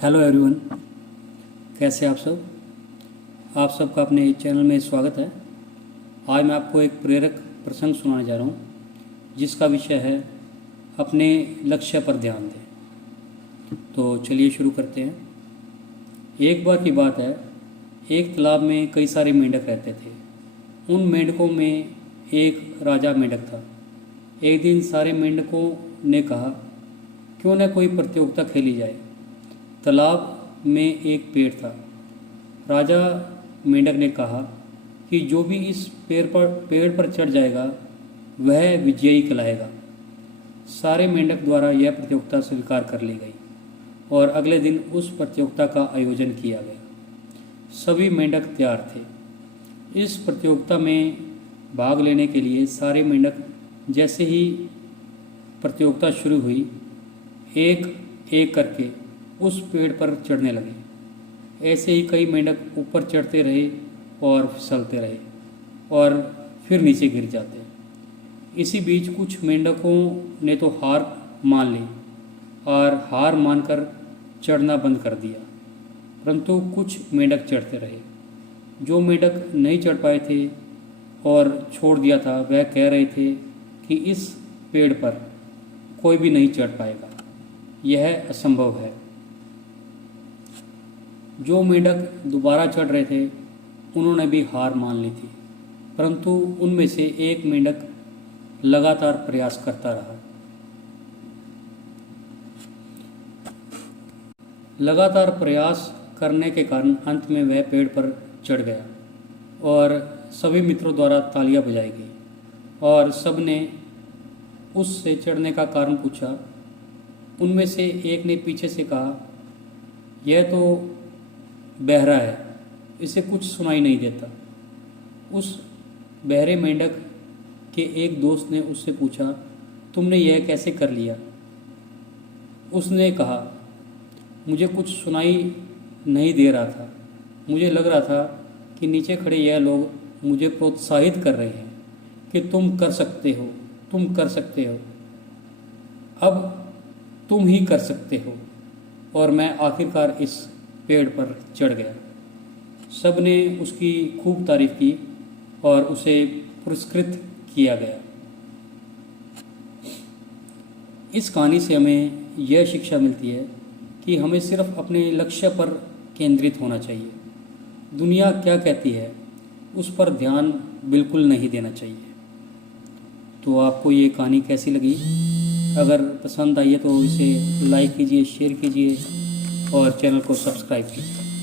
Hello everyone, कैसे आप सब। आप सबका अपने चैनल में स्वागत है। आज मैं आपको एक प्रेरक प्रसंग सुनाने जा रहा हूँ जिसका विषय है अपने लक्ष्य पर ध्यान दें। तो चलिए शुरू करते हैं। एक बार की बात है, एक तालाब में कई सारे मेंढक रहते थे। उन मेंढकों में एक राजा मेंढक था। एक दिन सारे मेंढकों ने कहा, क्यों न कोई प्रतियोगिता खेली जाए। तालाब में एक पेड़ था। राजा मेंढक ने कहा कि जो भी इस पेड़ पर चढ़ जाएगा वह विजयी कहलाएगा। सारे मेंढक द्वारा यह प्रतियोगिता स्वीकार कर ली गई और अगले दिन उस प्रतियोगिता का आयोजन किया गया। सभी मेंढक तैयार थे। इस प्रतियोगिता में भाग लेने के लिए सारे मेंढक जैसे ही प्रतियोगिता शुरू हुई, एक एक करके उस पेड़ पर चढ़ने लगे। ऐसे ही कई मेंढक ऊपर चढ़ते रहे और फिसलते रहे और फिर नीचे गिर जाते। इसी बीच कुछ मेंढकों ने तो हार मान ली और हार मानकर चढ़ना बंद कर दिया, परंतु कुछ मेंढक चढ़ते रहे। जो मेंढक नहीं चढ़ पाए थे और छोड़ दिया था, वह कह रहे थे कि इस पेड़ पर कोई भी नहीं चढ़ पाएगा, यह असंभव है। जो मेंढक दोबारा चढ़ रहे थे उन्होंने भी हार मान ली थी, परंतु उनमें से एक मेंढक लगातार प्रयास करता रहा। लगातार प्रयास करने के कारण अंत में वह पेड़ पर चढ़ गया और सभी मित्रों द्वारा तालियां बजाई गई और सब ने उससे चढ़ने का कारण पूछा। उनमें से एक ने पीछे से कहा, यह तो बहरा है, इसे कुछ सुनाई नहीं देता। उस बहरे मेंढक के एक दोस्त ने उससे पूछा, तुमने यह कैसे कर लिया। उसने कहा, मुझे कुछ सुनाई नहीं दे रहा था। मुझे लग रहा था कि नीचे खड़े यह लोग मुझे प्रोत्साहित कर रहे हैं कि तुम कर सकते हो, तुम कर सकते हो, अब तुम ही कर सकते हो। और मैं आखिरकार इस पेड़ पर चढ़ गया। सब ने उसकी खूब तारीफ की और उसे पुरस्कृत किया गया। इस कहानी से हमें यह शिक्षा मिलती है कि हमें सिर्फ अपने लक्ष्य पर केंद्रित होना चाहिए। दुनिया क्या कहती है उस पर ध्यान बिल्कुल नहीं देना चाहिए। तो आपको ये कहानी कैसी लगी? अगर पसंद आई है तो इसे लाइक कीजिए, शेयर कीजिए और चैनल को सब्सक्राइब कीजिए।